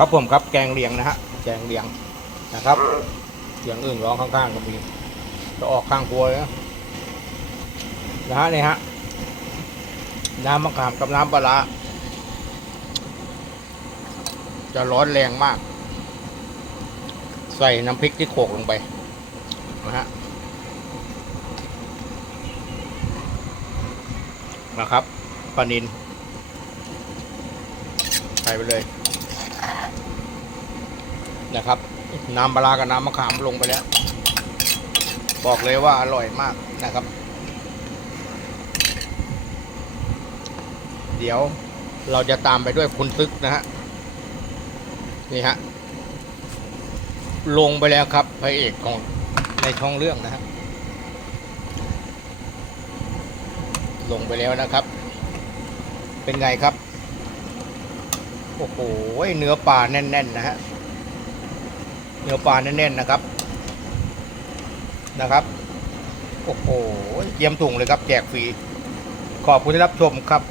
ครับผมครับแกงเลียงนะฮะแกงเลียงนะครับเสียงอื่นร้องข้างๆก็มีจะออกข้างครัวเลยนะนะฮะนี่ฮะน้ำมะขามกับน้ำปลาร้าจะร้อนแรงมาก ใส่น้ำพริกที่โขกลงไปนะฮะนะครับปลานินใส่ไปเลย นะครับ น้ำปลากับน้ำมะขามลงไปแล้ว บอกเลยว่าอร่อยมากนะครับ เดี๋ยวเราจะตามไปด้วยคุณซึกนะฮะนี่ฮะลงไปแล้วครับพระเอกของในท้องเรื่องนะฮะลงไปแล้วนะครับ เป็นไงครับ โอ้โหเนื้อปลาแน่นๆนะฮะเนื้อปลาแน่นๆนะครับ นะครับ โอ้โหเยี่ยมถุงเลยครับ แจกฟรี ขอบคุณที่รับชมครับ